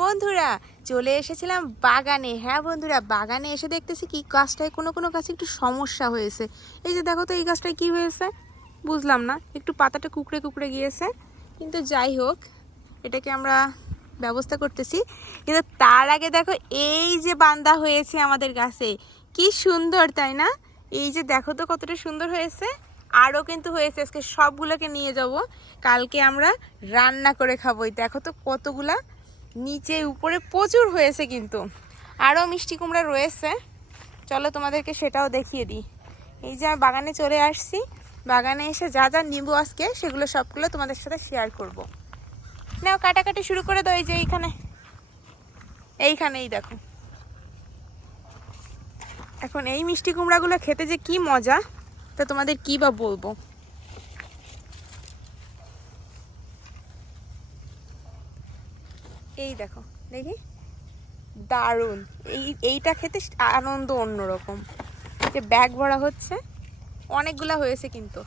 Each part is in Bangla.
বন্ধুরা, চলে এসেছিলাম বাগানে। হ্যাঁ বন্ধুরা, বাগানে এসে দেখতেছি কি, গাছটায় কোনো কোনো গাছে একটু সমস্যা হয়েছে। এই যে দেখো তো, এই গাছটায় কি হয়েছে? বুঝলাম না, একটু পাতাটা কুকড়ে কুকড়ে গিয়েছে। কিন্তু যাই হোক, এটাকে আমরা ব্যবস্থা করতেছি। কিন্তু তার আগে দেখো, এই যে বান্দা হয়েছে আমাদের গাছে। কি সুন্দর, তাই না? এই যে দেখো তো, কতটা সুন্দর হয়েছে। আরও কিন্তু হয়েছে, আজকে সবগুলোকে নিয়ে যাব। কালকে আমরা রান্না করে খাব। এই দেখো তো, কতগুলা নিচে উপরে প্রচুর হয়েছে কিন্তু। আরও মিষ্টি কুমড়া রয়েছে। চলো তোমাদেরকে সেটাও দেখিয়ে দিই। এই যে আমি বাগানে চলে আসছি। বাগানে এসে যা যা নিব আজকে, সেগুলো সবগুলো তোমাদের সাথে শেয়ার করব। নাও, কাটাকাটি শুরু করে দাও এই যে এইখানে। এইখানেই দেখো। এখন এই মিষ্টি কুমড়াগুলো খেতে যে কি মজা, তা তোমাদের কি বা বলব? এই দেখো, দেখি? দারুণ। এই, এইটা খেতে আনন্দ অন্যরকম। যে ব্যাগ ভরা হচ্ছে, অনেকগুলো হয়েছে কিন্তু।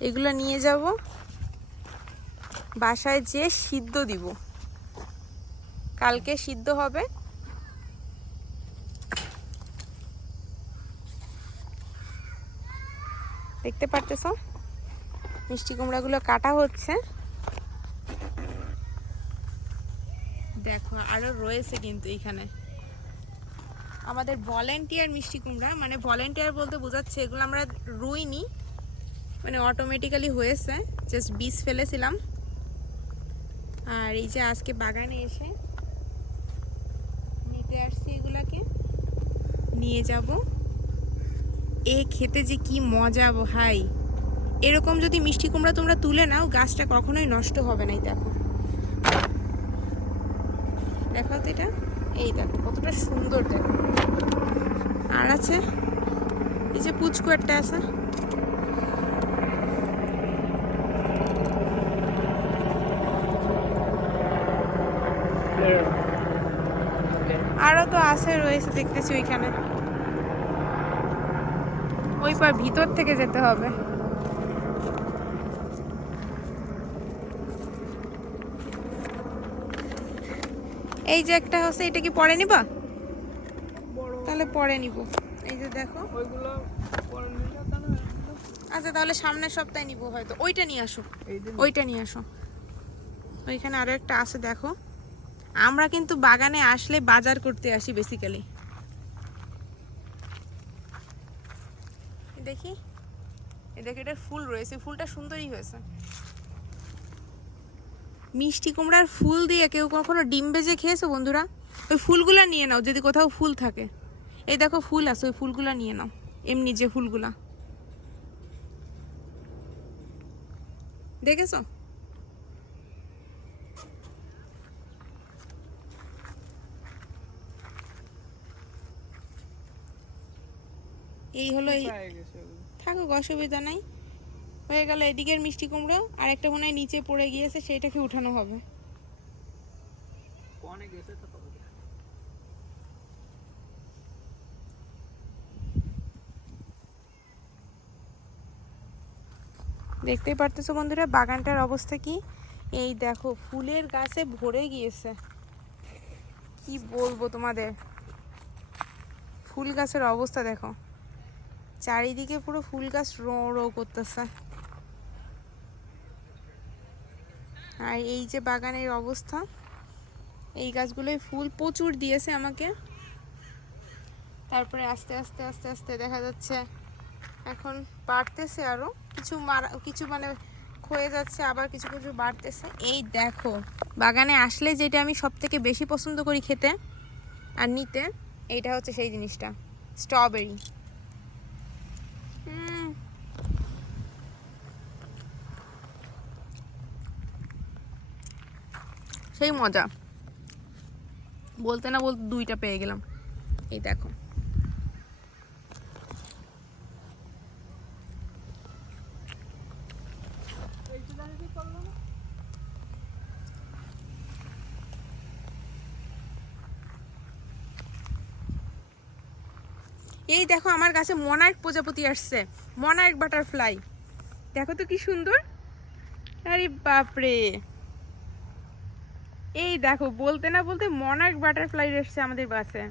এগুলো নিয়ে যাব। বাসায় যে সিদ্ধ দিব। কালকে সিদ্ধ হবে। দেখতে পারতেছ? মিষ্টি কুমড়াগুলো কাটা হচ্ছে। দেখো, আরও রয়েছে কিন্তু এখানে। আমাদের ভলেন্টিয়ার মিষ্টি কুমড়া মানে ভলেন্টিয়ার বলতে বোঝাচ্ছে এগুলো আমরা রুইনি মানে অটোমেটিক্যালি হয়েছে জাস্ট বীজ ফেলেছিলাম। আর এই যে আজকে বাগানে এসে নিতে আসছি এগুলাকে, নিয়ে যাব। এ খেতে যে কি মজা ভাই। এরকম যদি মিষ্টি কুমড়া তোমরা তুলে নাও, গাছটা কখনোই নষ্ট হবে না দেখো। দেখো তো এটা। এই দেখো, কতটা সুন্দর দেখো। আর আছে, এই যে পুচকু একটা আছে। আরও তো আছে রয়েছে, দেখতেছি ওইখানে। ওই পার ভিতর থেকে যেতে হবে। এই যে একটা হচ্ছে এটা কি পরে নিবা? তাহলে পরে নিব। এই যে দেখো। আচ্ছা তাহলে সামনের সপ্তাহে নিব হয়তো। ওইটা নিয়ে আসো। ওইটা নিয়ে আসো। ওইখানে আরও একটা আছে দেখো। আমরা কিন্তু বাগানে আসলে বাজার করতে আসি বেসিক্যালি দেখি এটা ফুল রয়েছে। ফুলটা সুন্দরই হয়েছে। মিষ্টি কুমড়ার ফুল দিয়ে কেউ কখনো ডিম বেজে খেয়েছো বন্ধুরা? ওই ফুলগুলা নিয়ে নাও যদি কোথাও ফুল থাকে। এই দেখো ফুল আছে ওই ফুলগুলা নিয়ে নাও এমনি যে ফুলগুলা। দেখেছ? এই হলো এই থাকুক অসুবিধা নাই। হয়ে গেল এদিকের মিষ্টি কুমড়ো আর একটা মনে হয় নিচে পড়ে গিয়েছে সেইটাকে উঠানো হবে। দেখতেই পারতেছো বন্ধুরা বাগানটার অবস্থা কি? এই দেখো ফুলের গাছে ভরে গিয়েছে। কি বলব তোমাদের? ফুল গাছের অবস্থা দেখো। চারিদিকে পুরো ফুল গাছ রো রো করতেছে। আর এই যে বাগানের অবস্থা, এই গাছগুলোই ফুল প্রচুর দিয়েছে আমাকে। তারপরে আস্তে আস্তে আস্তে আস্তে দেখা যাচ্ছে এখন বাড়তেছে আরও। কিছু মারা, কিছু মানে ক্ষয়ে যাচ্ছে, আবার কিছু কিছু বাড়তেছে। এই দেখো, বাগানে আসলে যেটা আমি সব থেকে বেশি পছন্দ করি খেতে আর নিতে, এইটা হচ্ছে সেই জিনিসটা, স্ট্রবেরি। সেই মজা। বলতে না বলতে দুইটা পেয়ে গেলাম। এই দেখো। এই দেখো, আমার কাছে মনার্ক প্রজাপতি আসছে। Monarch butterfly. দেখো তো কি সুন্দর। আরে বাপরে। এই দেখো বলতে না বলতে মনার্ক বাটারফ্লাই এসছে আমাদের বাসে।